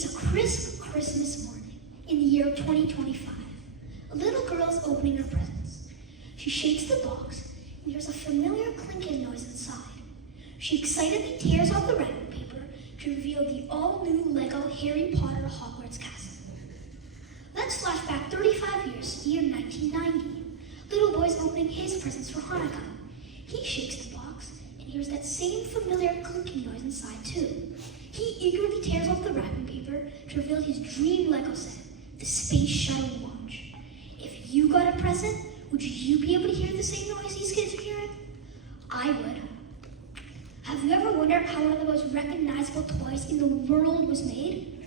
It's a crisp Christmas morning in the year 2025. A little girl is opening her presents. She shakes the box and hears a familiar clinking noise inside. She excitedly tears off the wrapping paper to reveal the all-new Lego Harry Potter Hogwarts castle. Let's flash back 35 years to the year 1990. Little boy's opening his presents for Hanukkah. He shakes the box and hears that same familiar clinking noise inside too. He eagerly tears off the wrapping paper to reveal his dream Lego set, the Space Shuttle launch. If you got a present, would you be able to hear the same noise these kids are hearing? I would. Have you ever wondered how one of the most recognizable toys in the world was made?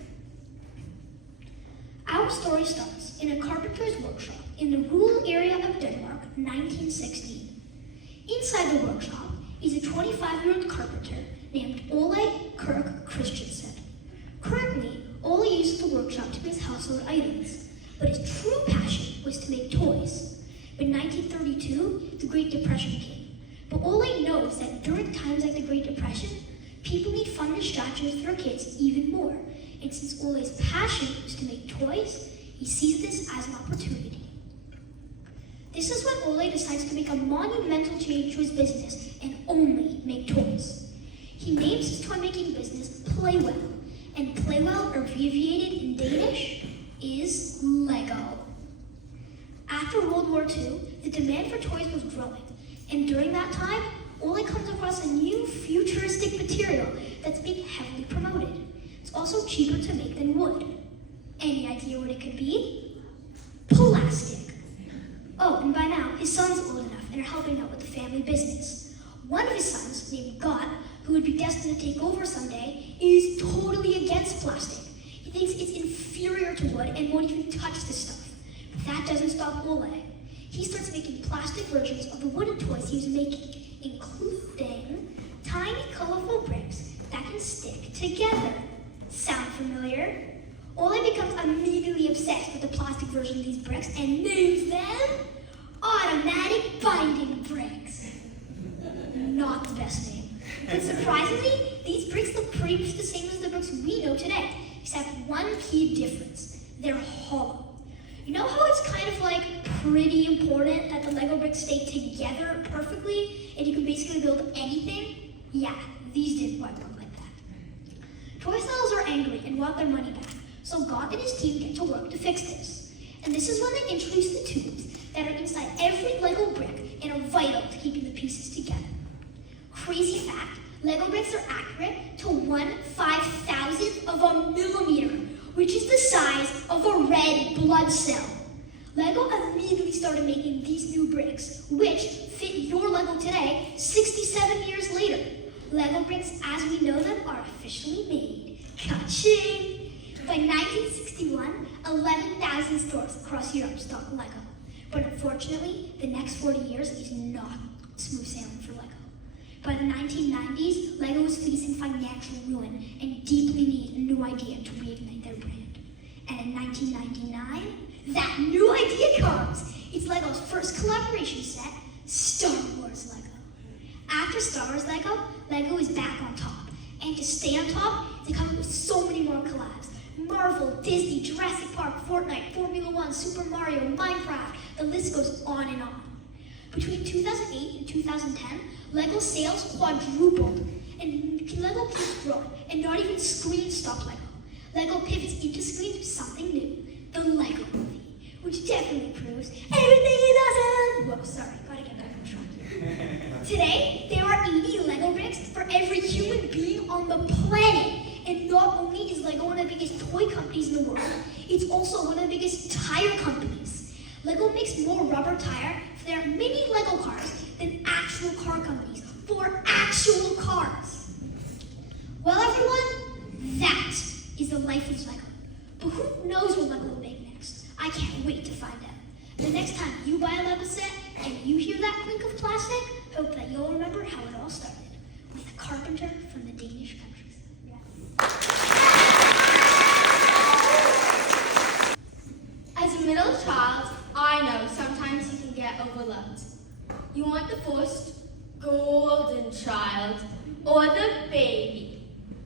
Our story starts in a carpenter's workshop in the rural area of Denmark, 1916. Inside the workshop is a 25-year-old carpenter named Ole Kirk Christensen. Currently, Ole uses the workshop to make household items, but his true passion was to make toys. In 1932, the Great Depression came, but Ole knows that during times like the Great Depression, people need fun distractions for their kids even more, and since Ole's passion was to make toys, he sees this as an opportunity. This is when Ole decides to make a monumental change to his business and only make toys. He names his toy-making business Playwell, and Playwell, abbreviated in Danish, is Lego. After World War II, the demand for toys was growing, and during that time, Ole comes across a new futuristic material that's being heavily promoted. It's also cheaper to make than wood. Any idea what it could be? Plastic. Oh, and by now, his son's old enough and are helping out with the family business. One of his sons, named God, who would be destined to take over someday, is totally against plastic. He thinks it's inferior to wood and won't even touch this stuff. But that doesn't stop Ole. He starts making plastic versions of the wooden toys he was making, including tiny, colorful bricks that can stick together. Sound familiar? Ole becomes immediately obsessed with the plastic version of these bricks and names them automatic binding bricks. Not the best name. But surprisingly, these bricks look pretty much the same as the bricks we know today, except one key difference. They're hollow. You know how it's kind of like pretty important that the Lego bricks stay together perfectly and you can basically build anything? Yeah, these didn't quite work like that. Toy sellers are angry and want their money back, so God and his team get to work to fix this. And this is when they introduce the tubes that are inside every Lego brick and are vital to keeping the pieces together. Crazy fact, Lego bricks are accurate to 1/5000th of a millimeter, which is the size of a red blood cell. Lego immediately started making these new bricks, which fit your Lego today, 67 years later. Lego bricks as we know them are officially made. Ka-ching! By 1961, 11,000 stores across Europe stocked Lego. But unfortunately, the next 40 years is not smooth sailing for Lego. By the 1990s, Lego was facing financial ruin and deeply needed a new idea to reignite their brand. And in 1999, that new idea comes. It's Lego's first collaboration set, Star Wars Lego. After Star Wars Lego, Lego is back on top. And to stay on top, they come up with so many more collabs. Marvel, Disney, Jurassic Park, Fortnite, Formula One, Super Mario, Minecraft, the list goes on and on. Between 2008 and 2010, Lego sales quadrupled, and Lego keeps growing, and not even screens stop Lego. Lego pivots into screens with something new, the Lego Movie, which definitely proves everything is awesome! Whoa, sorry, gotta get back on track. Today, there are 80 Lego bricks for every human being on the planet. And not only is Lego one of the biggest toy companies in the world, it's also one of the biggest tire companies. Lego makes more rubber tire for their mini Lego cars than actual car companies for actual cars. Well, everyone, that is the life of Lego. But who knows what Lego will make next? I can't wait to find out. The next time you buy a Lego set and you hear that clink of plastic, hope that you'll remember how it all started with a carpenter from the Danish country. As a middle child, I know sometimes you can get overlooked. You want the first golden child or the baby.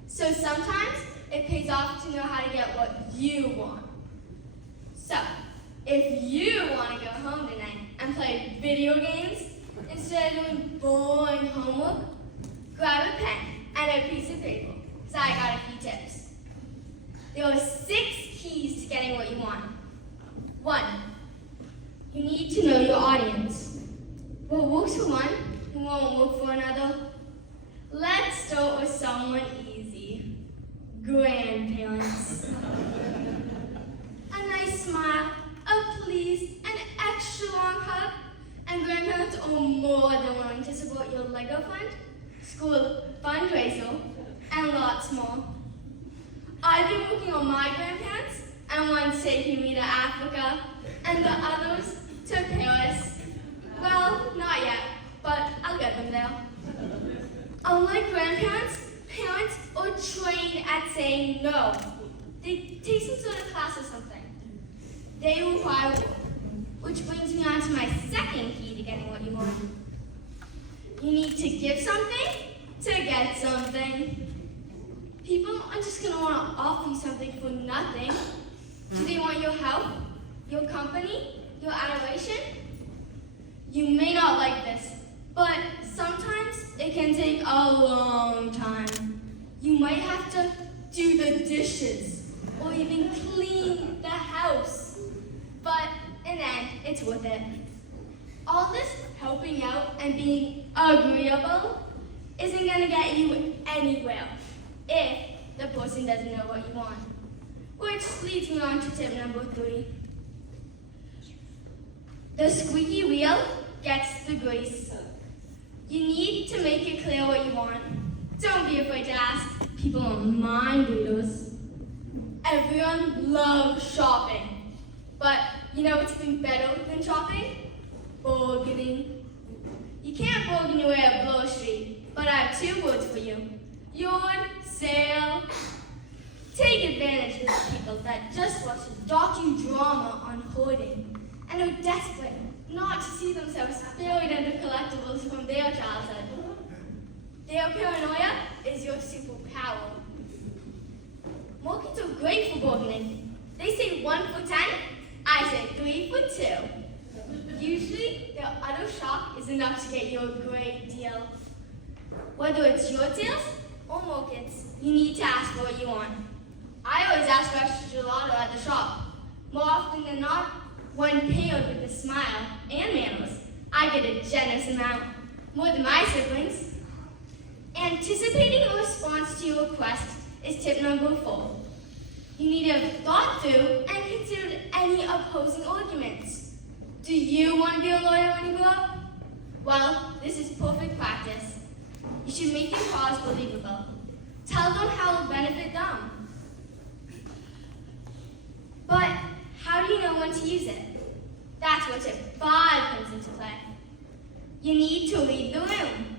So sometimes it pays off to know how to get you want. So, if you want to go home tonight and play video games instead of doing boring homework, grab a pen and a piece of paper, because I got a few tips. There are 6 keys to getting what you want. 1, you need to know your audience. What works for one won't work for another. Let's start with someone easy. Grandparents. A nice smile, a please, an extra long hug, and grandparents are more than willing to support your Lego fund, school fundraiser, and lots more. I've been working on my grandparents, and one's taking me to Africa, and the others to Paris. Well, not yet, but I'll get them there. Unlike grandparents, parents are trained at saying no. They take some sort of class or something. They require work, which brings me on to my second key to getting what you want. You need to give something to get something. People aren't just going to want to offer you something for nothing. Do they want your help, your company, your adoration? You may not like this, but sometimes it can take a long time. You might have to do the dishes or even clean the house. But in the end, it's worth it. All this helping out and being agreeable isn't going to get you anywhere if the person doesn't know what you want. Which leads me on to tip number 3. The squeaky wheel gets the grease. You need to make it clear what you want. Don't be afraid to ask. People are mind readers. Everyone loves shopping. But you know what's even better than shopping? Bargaining. You can't bargain your way up Bloor Street, but I have 2 words for you. Yard sale. Take advantage of the people that just watch a docudrama on hoarding and are desperate not to see themselves buried under collectibles from their childhood. Their paranoia is your superpower. Markets are great for bargaining. They say 1 for 10, I say 3 for 2. Usually, their utter shock is enough to get you a great deal. Whether it's your deals or markets, you need to ask for what you want. I always ask for extra gelato at the shop. More often than not, when paired with a smile and manners, I get a generous amount, more than my siblings. Anticipating a response to your request is tip number 4. You need to have thought through and considered any opposing arguments. Do you want to be a lawyer when you grow up? Well, this is perfect practice. You should make your cause believable. Tell them how it will benefit them. But how do you know when to use it? That's where tip 5 comes into play. You need to read the room.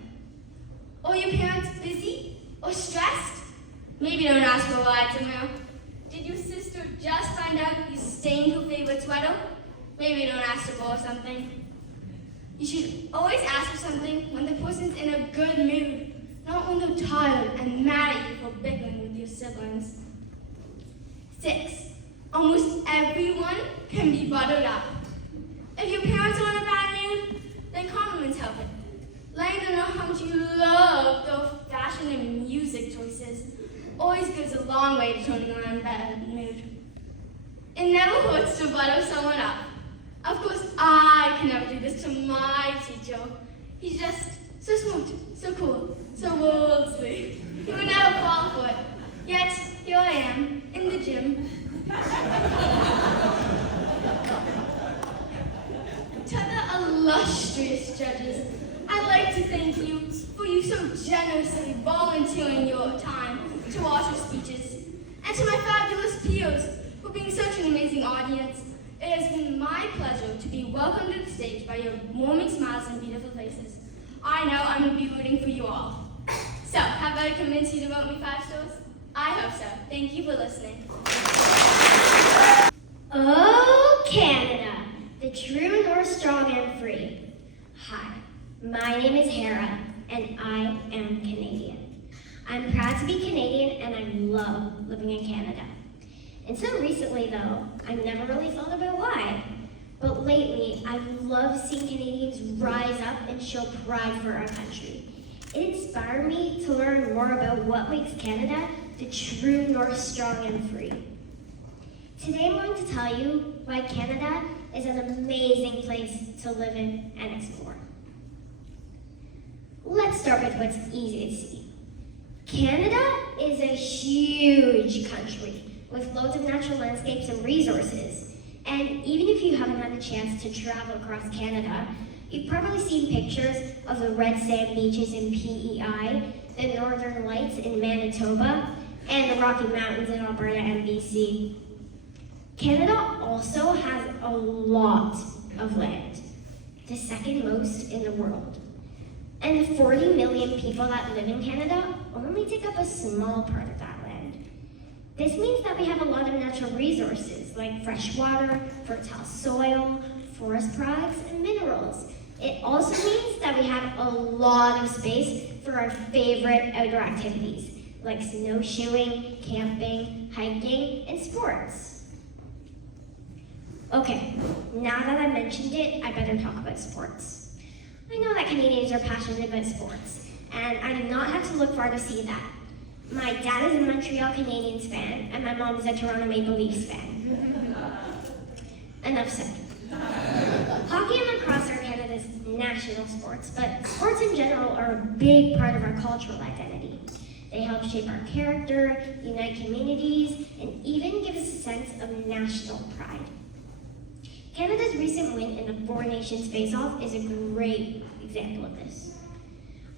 Are your parents busy or stressed? Maybe don't ask for a ride tomorrow. Did your sister just find out you stained her favorite sweater? Maybe don't ask to borrow something. You should always ask for something when the person's in a good mood, not when they're tired and mad at you for bickering with your siblings. 6. Almost everyone can be buttered up. If your parents are in a bad mood, then compliments help it. Letting them know how much you love their fashion and music choices always goes a long way to turning around a bad mood. It never hurts to butter someone up. Of course, I can never do this to my teacher. He's just so smart, so cool, so worldly. He would never fall for it. Yet, here I am, in the gym. To the illustrious judges, I'd like to thank you for you so generously volunteering your time to watch our speeches. And to my fabulous peers for being such an amazing audience. It has been my pleasure to be welcomed to the stage by your warming smiles and beautiful faces. I know I'm going to be rooting for you all. So, have I convinced you to vote me 5 stars? I hope so. Thank you for listening. Oh, Canada, the true north, strong and free. Hi, my name is Hera, and I am Canadian. I'm proud to be Canadian, and I love living in Canada. Until recently, though, I never really thought about why. But lately, I've loved seeing Canadians rise up and show pride for our country. It inspired me to learn more about what makes Canada the true north, strong and free. Today I'm going to tell you why Canada is an amazing place to live in and explore. Let's start with what's easy to see. Canada is a huge country with loads of natural landscapes and resources. And even if you haven't had a chance to travel across Canada, you've probably seen pictures of the red sand beaches in PEI, the Northern Lights in Manitoba, and the Rocky Mountains in Alberta and BC. Canada also has a lot of land, the second most in the world. And the 40 million people that live in Canada only take up a small part of that land. This means that we have a lot of natural resources like fresh water, fertile soil, forest products, and minerals. It also means that we have a lot of space for our favorite outdoor activities like snowshoeing, camping, hiking, and sports. Okay, now that I mentioned it, I better talk about sports. I know that Canadians are passionate about sports, and I do not have to look far to see that. My dad is a Montreal Canadiens fan, and my mom is a Toronto Maple Leafs fan. Enough said. Hockey and lacrosse are Canada's national sports, but sports in general are a big part of our cultural identity. They help shape our character, unite communities, and even give us a sense of national pride. Canada's recent win in the Four Nations face-off is a great example of this.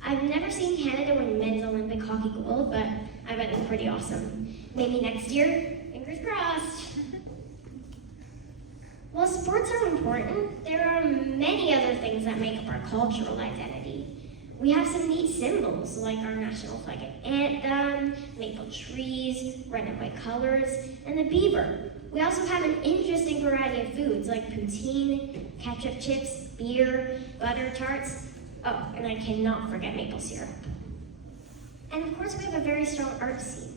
I've never seen Canada win men's Olympic hockey gold, but I bet it's pretty awesome. Maybe next year, fingers crossed. While sports are important, there are many other things that make up our cultural identity. We have some neat symbols, like our national flag and anthem, maple trees, red and white colors, and the beaver. We also have an interesting variety of foods, like poutine, ketchup chips, beer, butter tarts, oh, and I cannot forget maple syrup. And of course, we have a very strong art scene.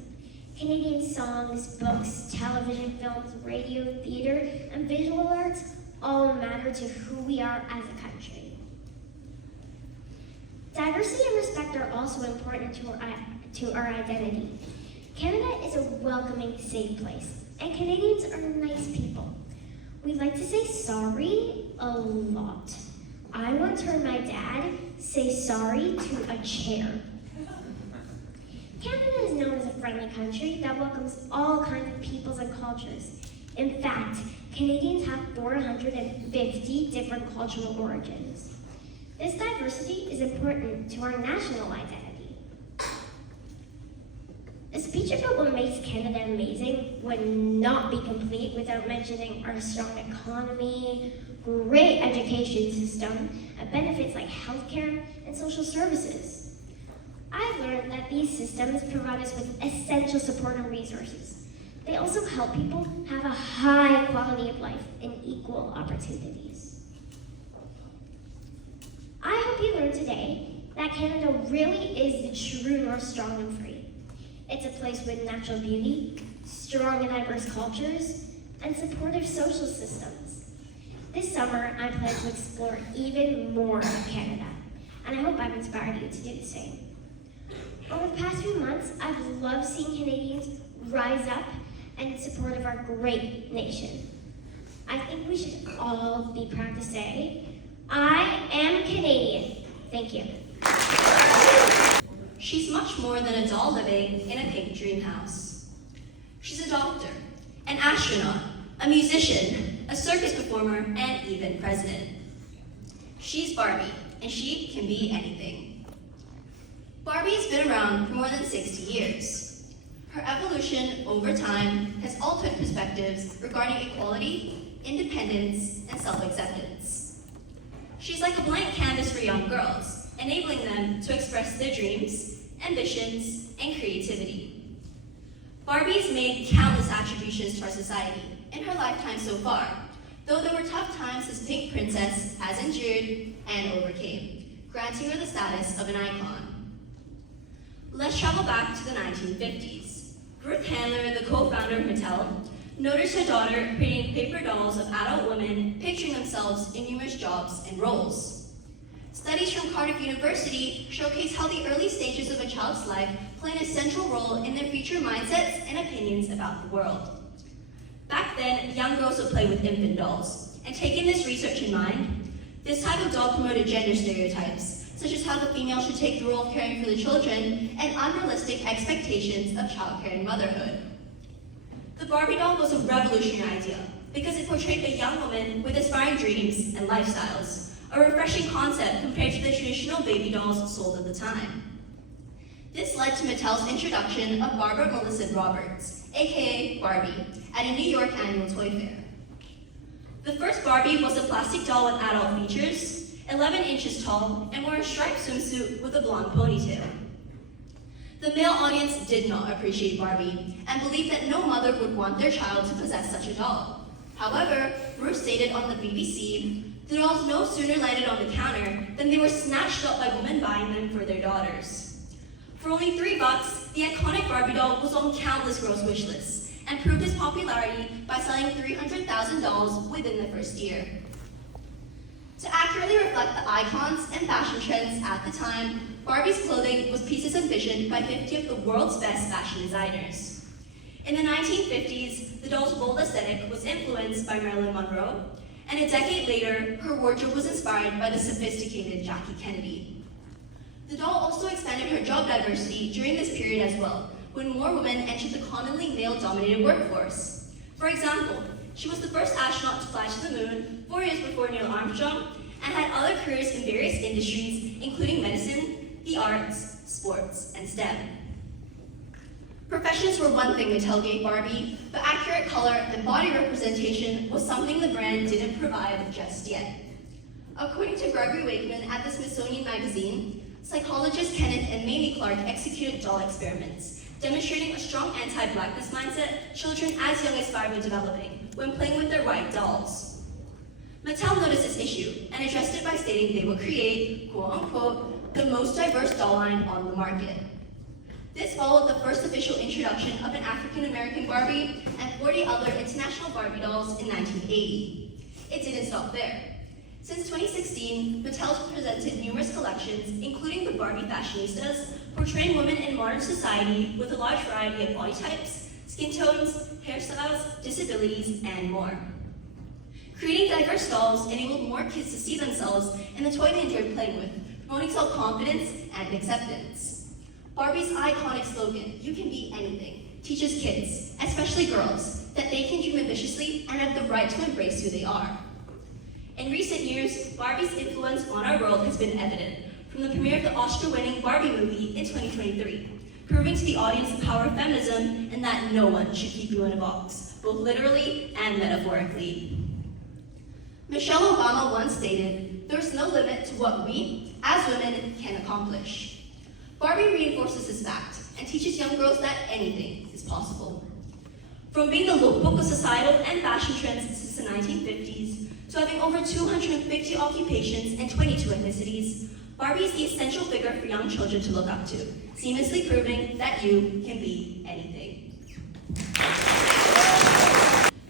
Canadian songs, books, television, films, radio, theater, and visual arts all matter to who we are as a country. Diversity and respect are also important to our identity. Canada is a welcoming, safe place, and Canadians are nice people. We like to say sorry a lot. I once heard my dad say sorry to a chair. Canada is known as a friendly country that welcomes all kinds of peoples and cultures. In fact, Canadians have 450 different cultural origins. This diversity is important to our national identity. A speech about what makes Canada amazing would not be complete without mentioning our strong economy, great education system, and benefits like healthcare and social services. I've learned that these systems provide us with essential support and resources. They also help people have a high quality of life and equal opportunities. I hope you learned today that Canada really is the true north, strong and free. It's a place with natural beauty, strong and diverse cultures, and supportive social systems. This summer, I plan to explore even more of Canada, and I hope I've inspired you to do the same. Over the past few months, I've loved seeing Canadians rise up in support of our great nation. I think we should all be proud to say, I am Canadian. Thank you. She's much more than a doll living in a pink dream house. She's a doctor, an astronaut, a musician, a circus performer, and even president. She's Barbie, and she can be anything. Barbie has been around for more than 60 years. Her evolution over time has altered perspectives regarding equality, independence, and self-acceptance. She's like a blank canvas for young girls, enabling them to express their dreams, ambitions, and creativity. Barbie's made countless attributions to our society in her lifetime so far, though there were tough times this pink princess has endured and overcame, granting her the status of an icon. Let's travel back to the 1950s. Ruth Handler, the co-founder of Mattel, noticed her daughter creating paper dolls of adult women picturing themselves in numerous jobs and roles. Studies from Cardiff University showcase how the early stages of a child's life play an essential role in their future mindsets and opinions about the world. Back then, young girls would play with infant dolls, and taking this research in mind, this type of doll promoted gender stereotypes, such as how the female should take the role of caring for the children, and unrealistic expectations of childcare and motherhood. The Barbie doll was a revolutionary idea because it portrayed a young woman with aspiring dreams and lifestyles, a refreshing concept compared to the traditional baby dolls sold at the time. This led to Mattel's introduction of Barbara Millicent Roberts, aka Barbie, at a New York annual toy fair. The first Barbie was a plastic doll with adult features, 11 inches tall, and wore a striped swimsuit with a blonde ponytail. The male audience did not appreciate Barbie and believed that no mother would want their child to possess such a doll. However, Bruce stated on the BBC, the dolls no sooner landed on the counter than they were snatched up by women buying them for their daughters. For only $3, the iconic Barbie doll was on countless girls' wish lists and proved its popularity by selling 300,000 dolls within the first year. To accurately reflect the icons and fashion trends at the time, Barbie's clothing was pieces envisioned by 50 of the world's best fashion designers. In the 1950s, the doll's bold aesthetic was influenced by Marilyn Monroe, and a decade later, her wardrobe was inspired by the sophisticated Jackie Kennedy. The doll also expanded her job diversity during this period as well, when more women entered the commonly male-dominated workforce. For example, she was the first astronaut to fly to the moon 4 years before Neil Armstrong, and had other careers in various industries, including medicine, the arts, sports, and STEM. Professions were one thing Mattel gave Barbie, but accurate color and body representation was something the brand didn't provide just yet. According to Gregory Wakeman at the Smithsonian Magazine, psychologists Kenneth and Mamie Clark executed doll experiments, demonstrating a strong anti-blackness mindset children as young as 5 were developing when playing with their white dolls. Mattel noticed this issue and addressed it by stating they would create, quote-unquote, the most diverse doll line on the market. This followed the first official introduction of an African-American Barbie and 40 other international Barbie dolls in 1980. It didn't stop there. Since 2016, Mattel presented numerous collections, including the Barbie Fashionistas, portraying women in modern society with a large variety of body types, skin tones, hairstyles, disabilities, and more. Creating diverse dolls enabled more kids to see themselves in the toy they enjoyed playing with, promoting self-confidence and acceptance. Barbie's iconic slogan, "You can be anything," teaches kids, especially girls, that they can dream ambitiously and have the right to embrace who they are. In recent years, Barbie's influence on our world has been evident, from the premiere of the Oscar-winning Barbie movie in 2023, proving to the audience the power of feminism and that no one should keep you in a box, both literally and metaphorically. Michelle Obama once stated, "There's no limit to what we, as women, can accomplish." Barbie reinforces this fact and teaches young girls that anything is possible. From being the lookbook of societal and fashion trends since the 1950s, to having over 250 occupations and 22 ethnicities, Barbie is the essential figure for young children to look up to, seamlessly proving that you can be anything.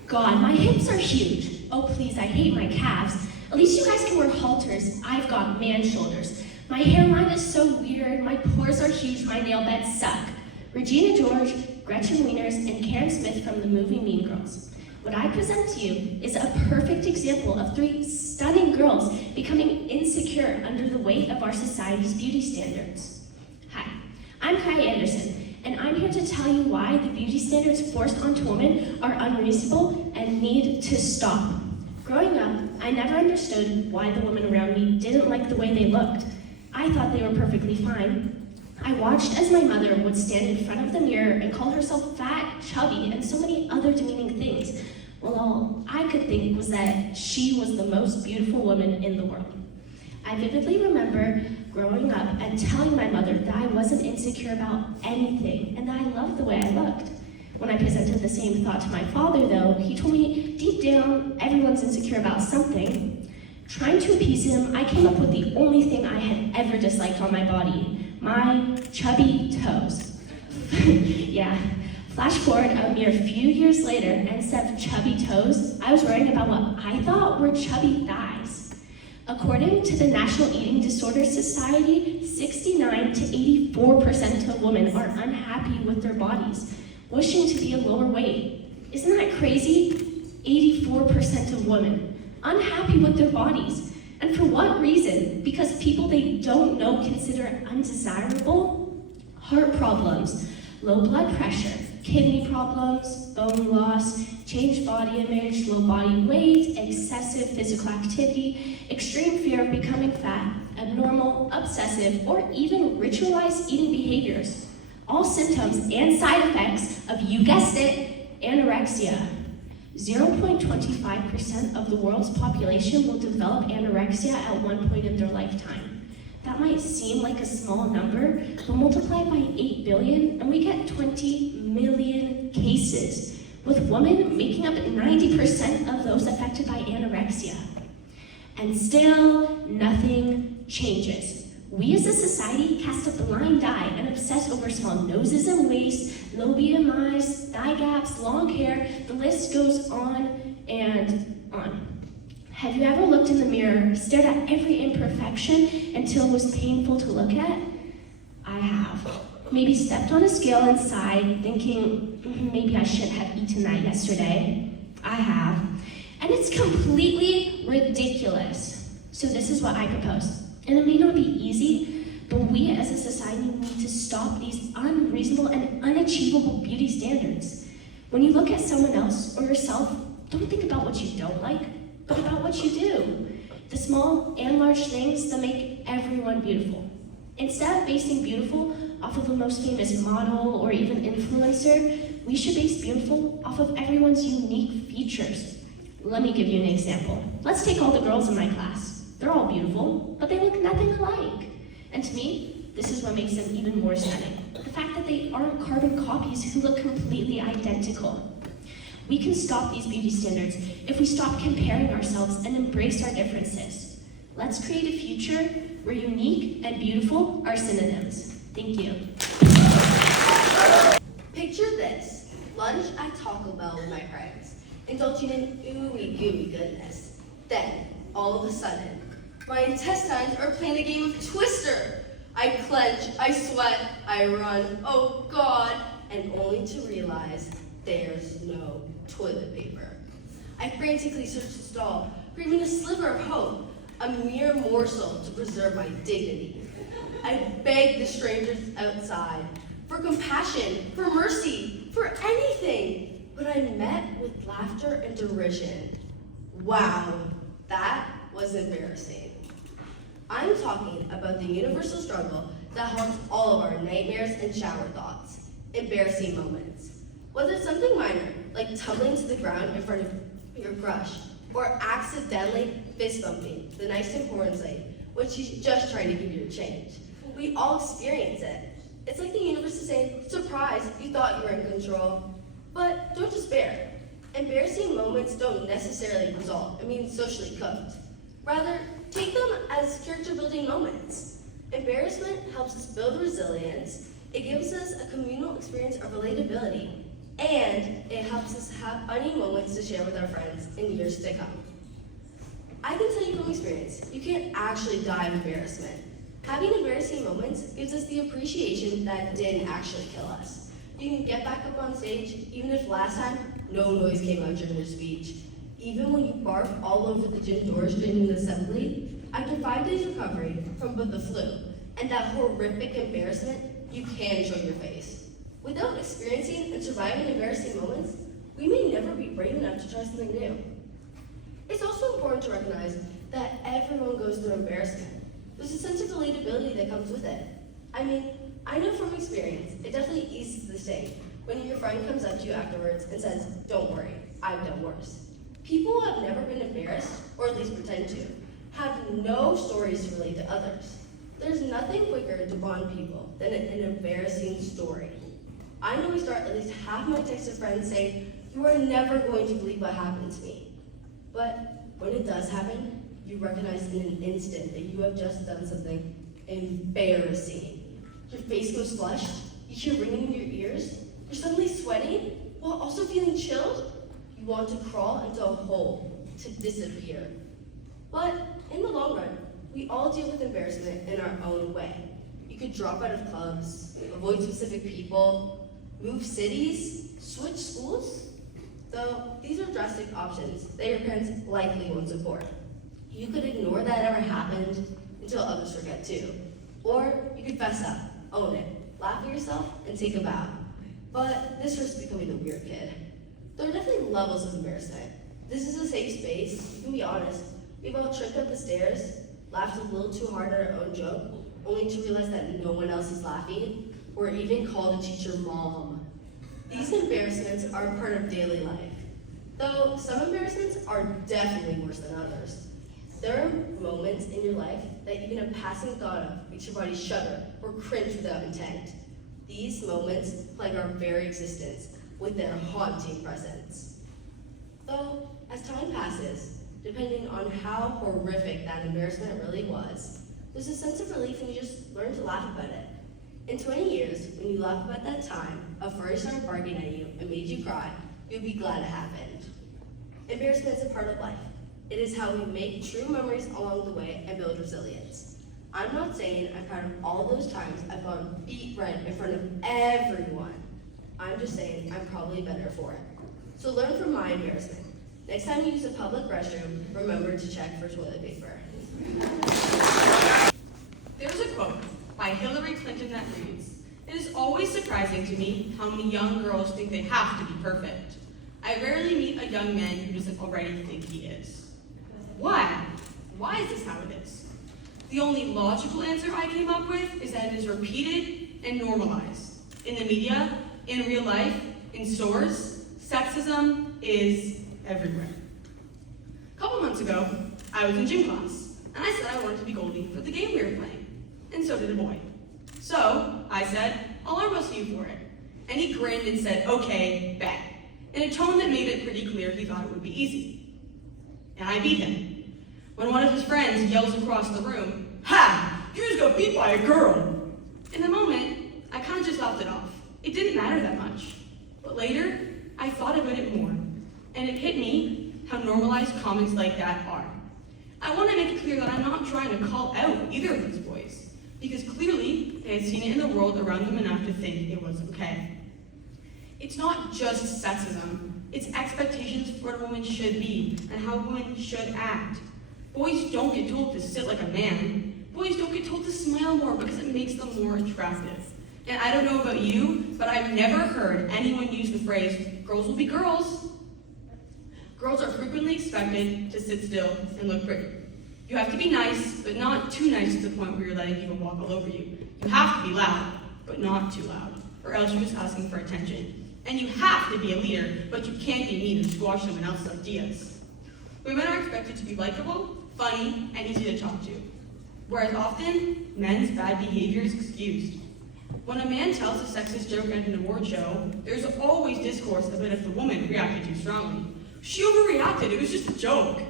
God, my hips are huge. Oh please, I hate my calves. At least you guys can wear halters. I've got man shoulders. My hairline is so weird, my pores are huge, my nail beds suck. Regina George, Gretchen Wieners, and Karen Smith from the movie Mean Girls. What I present to you is a perfect example of 3 stunning girls becoming insecure under the weight of our society's beauty standards. Hi, I'm Kai Anderson, and I'm here to tell you why the beauty standards forced onto women are unreasonable and need to stop. Growing up, I never understood why the women around me didn't like the way they looked. I thought they were perfectly fine. I watched as my mother would stand in front of the mirror and call herself fat, chubby, and so many other demeaning things. Well, all I could think was that she was the most beautiful woman in the world. I vividly remember growing up and telling my mother that I wasn't insecure about anything and that I loved the way I looked. When I presented the same thought to my father, though, he told me deep down everyone's insecure about something. Trying to appease him, I came up with the only thing I had ever disliked on my body, my chubby toes. Yeah, Flash forward a mere few years later, and instead of chubby toes, I was worrying about what I thought were chubby thighs. According to the National Eating Disorder Society, 69 to 84% of women are unhappy with their bodies, wishing to be a lower weight. Isn't that crazy? 84% of women unhappy with their bodies. And for what reason? Because people they don't know consider undesirable? Heart problems, low blood pressure, kidney problems, bone loss, changed body image, low body weight, excessive physical activity, extreme fear of becoming fat, abnormal, obsessive, or even ritualized eating behaviors. All symptoms and side effects of, you guessed it, anorexia. 0.25% of the world's population will develop anorexia at one point in their lifetime. That might seem like a small number, but multiply by 8 billion and we get 20 million cases, with women making up 90% of those affected by anorexia. And still, nothing changes. We as a society cast a blind eye and obsess over small noses and waists, low BMIs, thigh gaps, long hair, the list goes on and on. Have you ever looked in the mirror, stared at every imperfection until it was painful to look at? I have. Maybe stepped on a scale and sighed, thinking, maybe I shouldn't have eaten that yesterday. I have. And it's completely ridiculous. So this is what I propose. And it may not be easy, but we as a society need to stop these unreasonable and unachievable beauty standards. When you look at someone else or yourself, don't think about what you don't like, but about what you do. The small and large things that make everyone beautiful. Instead of basing beautiful off of the most famous model or even influencer, we should base beautiful off of everyone's unique features. Let me give you an example. Let's take all the girls in my class. They're all beautiful, but they look nothing alike. And to me, this is what makes them even more stunning. The fact that they aren't carbon copies who look completely identical. We can stop these beauty standards if we stop comparing ourselves and embrace our differences. Let's create a future where unique and beautiful are synonyms. Thank you. Picture this, lunch at Taco Bell with my friends, indulging in ooey gooey goodness. Then, all of a sudden, my intestines are playing a game of Twister. I clench, I sweat, I run, oh God, and only to realize there's no toilet paper. I frantically search the stall, craving a sliver of hope, a mere morsel to preserve my dignity. I beg the strangers outside for compassion, for mercy, for anything, but I'm met with laughter and derision. Wow, that was embarrassing. I'm talking about the universal struggle that haunts all of our nightmares and shower thoughts, embarrassing moments. Whether it's something minor, like tumbling to the ground in front of your crush, or accidentally fist bumping the nice and porn site when she's just trying to give you a change. We all experience it. It's like the universe is saying, surprise, you thought you were in control. But don't despair. Embarrassing moments don't necessarily result in being socially cooked. Rather, take them as character-building moments. Embarrassment helps us build resilience, it gives us a communal experience of relatability, and it helps us have funny moments to share with our friends in years to come. I can tell you from experience, you can't actually die of embarrassment. Having embarrassing moments gives us the appreciation that it didn't actually kill us. You can get back up on stage, even if last time no noise came out during your speech. Even when you barf all over the gym doors during an assembly, after 5 days recovery from both the flu and that horrific embarrassment, you can show your face. Without experiencing and surviving embarrassing moments, we may never be brave enough to try something new. It's also important to recognize that everyone goes through embarrassment. There's a sense of relatability that comes with it. I mean, I know from experience, it definitely eases the sting when your friend comes up to you afterwards and says, don't worry, I've done worse. People who have never been embarrassed, or at least pretend to, have no stories to relate to others. There's nothing quicker to bond people than an embarrassing story. I know we start at least half my texted friends saying, you are never going to believe what happened to me. But when it does happen, you recognize in an instant that you have just done something embarrassing. Your face goes flushed, you hear ringing in your ears, You're suddenly sweating while also feeling chilled? You want to crawl into a hole to disappear. But in the long run, we all deal with embarrassment in our own way. You could drop out of clubs, avoid specific people, move cities, switch schools. Though these are drastic options that your parents likely won't support. You could ignore that ever happened until others forget too. Or you could fess up, own it, laugh at yourself, and take a bow. But this risks becoming the weird kid. There are definitely levels of embarrassment. This is a safe space. You can be honest. We've all tripped up the stairs, laughed a little too hard at our own joke, only to realize that no one else is laughing, or even called a teacher mom. These embarrassments are part of daily life, though some embarrassments are definitely worse than others. There are moments in your life that even a passing thought of makes your body shudder or cringe without intent. These moments plague our very existence with their haunting presence. Though, as time passes, depending on how horrific that embarrassment really was, there's a sense of relief when you just learn to laugh about it. In 20 years, when you laugh about that time a furry started barking at you and made you cry, you'll be glad it happened. Embarrassment is a part of life. It is how we make true memories along the way and build resilience. I'm not saying I'm proud of all those times I've gone beet red in front of everyone. I'm just saying I'm probably better for it. So learn from my embarrassment. Next time you use a public restroom, remember to check for toilet paper. There's a quote by Hillary Clinton that reads, "It is always surprising to me how many young girls think they have to be perfect. I rarely meet a young man who doesn't already think he is." Why? Why is this how it is? The only logical answer I came up with is that it is repeated and normalized. In the media, in real life, in stores, sexism is everywhere. A couple months ago, I was in gym class, and I said I wanted to be Goldie for the game we were playing, and so did a boy. So I said, "I'll arm wrestle you for it." And he grinned and said, "Okay, bet," in a tone that made it pretty clear he thought it would be easy. And I beat him. When one of his friends yells across the room, "Ha! You just got beat by a girl!" In the moment, I kind of just laughed it off. It didn't matter that much. But later, I thought about it more, and it hit me how normalized comments like that are. I want to make it clear that I'm not trying to call out either of these boys, because clearly they had seen it in the world around them enough to think it was okay. It's not just sexism, it's expectations for what a woman should be and how a woman should act. Boys don't get told to sit like a man. Boys don't get told to smile more because it makes them more attractive. And I don't know about you, but I've never heard anyone use the phrase, "girls will be girls." Girls are frequently expected to sit still and look pretty. You have to be nice, but not too nice to the point where you're letting people walk all over you. You have to be loud, but not too loud, or else you're just asking for attention. And you have to be a leader, but you can't be mean and squash someone else's ideas. Women are expected to be likable, funny, and easy to talk to, whereas often, men's bad behavior is excused. When a man tells a sexist joke at an award show, there's always discourse about if the woman reacted too strongly. She overreacted, it was just a joke.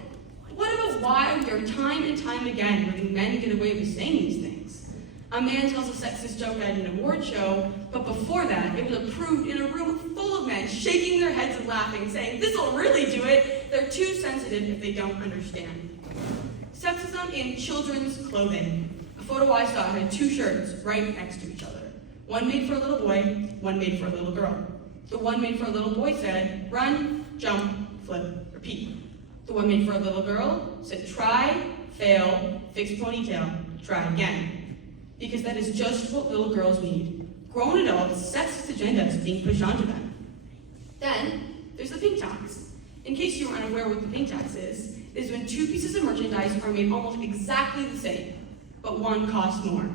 What about why there time and time again letting men get away with saying these things? A man tells a sexist joke at an award show, but before that, it was approved in a room full of men shaking their heads and laughing, saying, "This'll really do it." They're too sensitive if they don't understand. Sexism in children's clothing. A photo I saw had two shirts right next to each other. One made for a little boy, one made for a little girl. The one made for a little boy said, "Run, jump, flip, repeat." The one made for a little girl said, "Try, fail, fix ponytail, try again." Because that is just what little girls need. Grown adults, sexist agendas being pushed onto them. Then, there's the pink tax. In case you are unaware what the pink tax is when two pieces of merchandise are made almost exactly the same, but one costs more.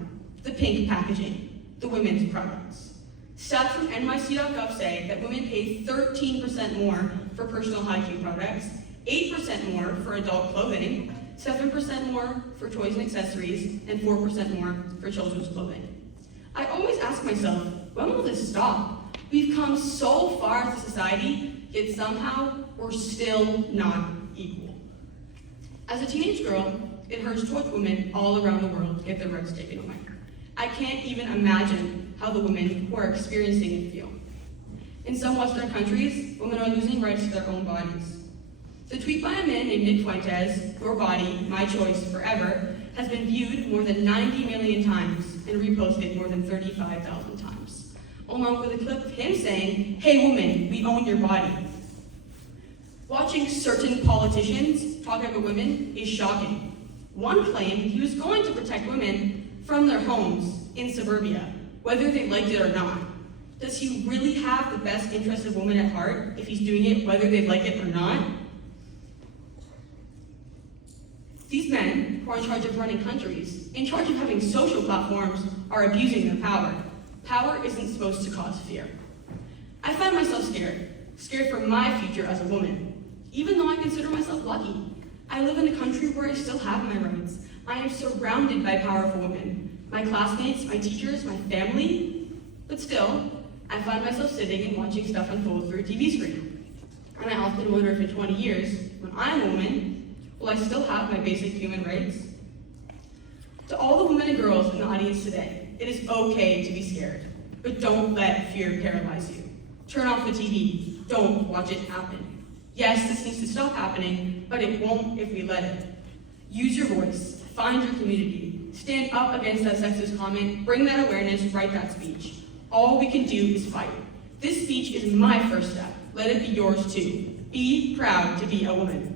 The pink packaging, the women's products. Stats from NYC.gov say that women pay 13% more for personal hygiene products, 8% more for adult clothing, 7% more for toys and accessories, and 4% more for children's clothing. I always ask myself, when will this stop? We've come so far as a society, yet somehow we're still not equal. As a teenage girl, it hurts to watch women all around the world get their rights taken away. I can't even imagine how the women who are experiencing it feel. In some Western countries, women are losing rights to their own bodies. The tweet by a man named Nick Fuentes, "Your body, my choice, forever," has been viewed more than 90 million times and reposted more than 35,000 times, along with a clip of him saying, "Hey woman, we own your body." Watching certain politicians talk about women is shocking. One claimed he was going to protect women from their homes in suburbia, whether they liked it or not. Does he really have the best interests of women at heart if he's doing it whether they like it or not? These men, who are in charge of running countries, in charge of having social platforms, are abusing their power. Power isn't supposed to cause fear. I find myself scared for my future as a woman, even though I consider myself lucky. I live in a country where I still have my rights. I am surrounded by powerful women, my classmates, my teachers, my family, but still, I find myself sitting and watching stuff unfold through a TV screen. And I often wonder if in 20 years, when I'm a woman, will I still have my basic human rights? To all the women and girls in the audience today, it is okay to be scared, but don't let fear paralyze you. Turn off the TV. Don't watch it happen. Yes, this needs to stop happening, but it won't if we let it. Use your voice. Find your community. Stand up against that sexist comment. Bring that awareness. Write that speech. All we can do is fight. This speech is my first step. Let it be yours too. Be proud to be a woman.